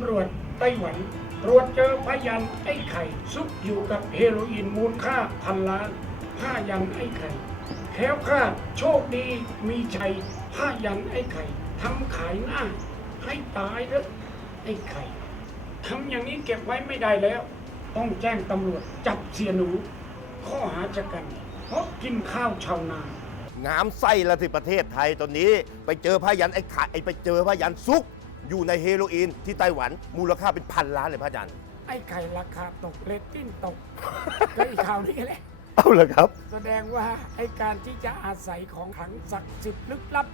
ำรวจไต้หวันตรวจเจอพยันไอ้ไข่ ซุกอยู่กับเฮโรอีนมูลค่าพันล้านผ้ายันไอ้ไข่แค้วคลาดโชคดีมีชัยผ้ายันไอ้ไข่ทำขายหน้า ให้ตายเถอะไอ้ไข่ทำอย่างนี้เก็บไว้ไม่ได้แล้ว ต้องแจ้งตำรวจจับเสียหนู ข้อหาจะกันเพราะกินข้าวชาวนางามไส้ละที่ประเทศไทยตอนนี้ ไปเจอพยันไอ้ขาไอ้ไปเจอพยันซุก อยู่ในเฮโรอีนที่ไต้หวันมูลค่าเป็นพันล้านเลยพระอาจารย์ ไอ้ไข่ราคาตกเรตติ้งตก ก็อีกข่าวนี้แหละ เอาเลยครับ แสดงว่าไอ้การที่จะอาศัยของขลังศักดิ์สิทธิ์ลึกลับ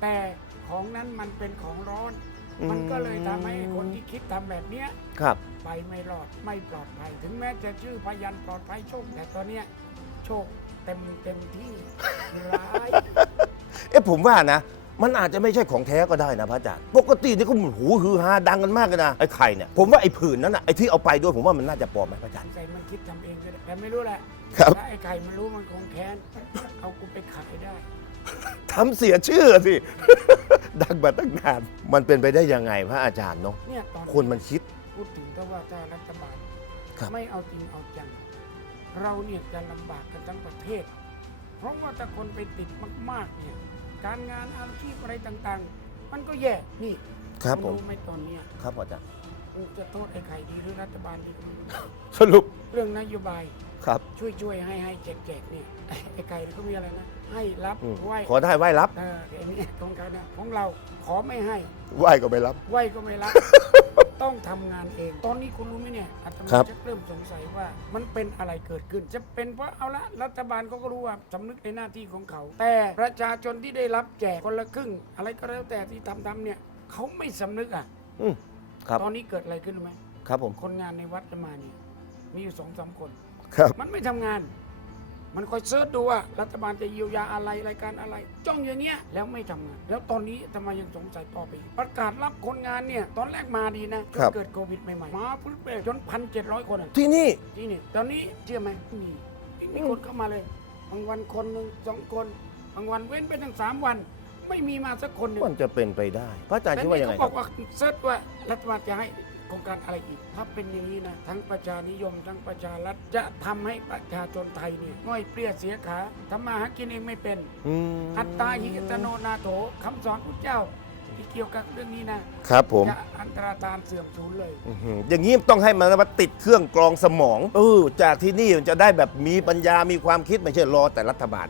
แต่ของนั้นมันเป็นของร้อน อืม มันก็เลยทำให้คนที่คิดทำแบบเนี้ย ครับ ไปไม่รอดไม่ปลอดภัย ถึงแม้จะชื่อพยันปลอดภัยโชค แต่ตอนเนี้ยโชคเต็มเต็มที่ร้าย เอ๊ะผมว่านะ มันอาจจะไม่ใช่ของแท้ก็ได้นะพระอาจารย์ ปกตินี่ก็หูฮือฮาดังกันมากเลยนะไอ้ไข่เนี่ยผมว่าไอ้ผื่นนั้นน่ะไอ้ที่เอาไปด้วยผมว่ามันน่าจะปลอมไหมพระอาจารย์ ใส่มันคิดทำเองก็ได้แต่ไม่รู้แหละครับถ้าไอ้ไข่มันรู้มันคงแค้น เอากูไปขายได้ ทำเสียชื่อสิ ดังมาตั้งนาน มันเป็นไปได้ยังไงพระอาจารย์เนาะเนี่ยตอนคนมันคิด พูดถึงถ้าว่าถ้ารัฐบาล ครับ ไม่เอาจริงเอาจัง เราเนี่ยจะลำบากกันทั้งประเทศ เพราะว่าถ้าคนไปติดมากๆเนี่ย การงานอาชีพอะไรต่างๆ มันก็แย่นี่ครับผม ณไหม่ตอนเนี้ยครับอาจารย์กูจะโทษไอ้ไข่ดีหรือรัฐบาลดีสรุปเรื่องนโยบายครับช่วยช่วยๆให้ให้แจกแจกๆเนี่ยไอ้ไก่เขามีอะไรนะ ให้รับอืมไหวขอได้ไหว้รับเออไอ้นี่ของเขานะของเราขอไม่ให้ ไหว้ก็ไม่รับ ไหวก็ไม่รับ ต้องทำงานเอง ตอนนี้คุณรู้ไหมเนี่ยอาตมาครับ จะเริ่มสงสัยว่า มันเป็นอะไรเกิดขึ้น จะเป็นเพราะเอาละรัฐบาลเขาก็รู้ว่าสำนึกในหน้าที่ของเขา แต่ประชาชนที่ได้รับแจกคนละครึ่ง อะไรก็แล้วแต่ที่ทำทำเนี่ยเขาไม่สำนึกอะ อืม ครับ ตอนนี้เกิดอะไรขึ้นรู้ไหมครับผมคนงานในวัดจะมาเนี่ยมีอยู่สองสามคน ครับ มันไม่ทำงาน มันคอยเสิร์ชดูว่ารัฐบาลจะเยียวยาอะไรรายการอะไร จ้องอย่างเงี้ยแล้วไม่ทำงาน แล้วตอนนี้ทำไมยังสงสัยต่อไปอีกประกาศรับคนงานเนี่ยตอนแรกมาดีนะจครันบเกิดโควิดใหม่ๆมาปุ๊บเลยจนพันเจ็ดร้อยคนอะที่นี่ที่นี่ตอนนี้เชื่อไหมไม่มีไม่มีคนเข้ามาเลยบางวันคนหนึ่งสองคนบางวันเว้นไปตั้งสามวัน ไม่มีมาสักคนหนึ่งมันจะเป็นไปได้พระอาจารย์แต่คิดว่านี่ยังไงเขาครับบอกว่าเซิร์ชว่ารัฐบาลจะให้ โครงการอะไรอีก ถ้าเป็นอย่างนี้นะ ทั้งประชานิยม ทั้งประชารัฐจะทำให้ประชาชนไทยเนี่ยง่อยเปรี้ยเสียขาทำมาหากินเองไม่เป็นอืมอัตตาหิอัตโนนาโถคำสอนพระเจ้าที่เกี่ยวกับเรื่องนี้นะครับผมจะอันตรธานเสื่อมสูญเลยอื้อหืออย่างนี้ต้องให้มันมาติดเครื่องกรองสมองเออจากที่นี่มันจะได้แบบมีปัญญามีความคิดไม่ใช่รอแต่รัฐบาล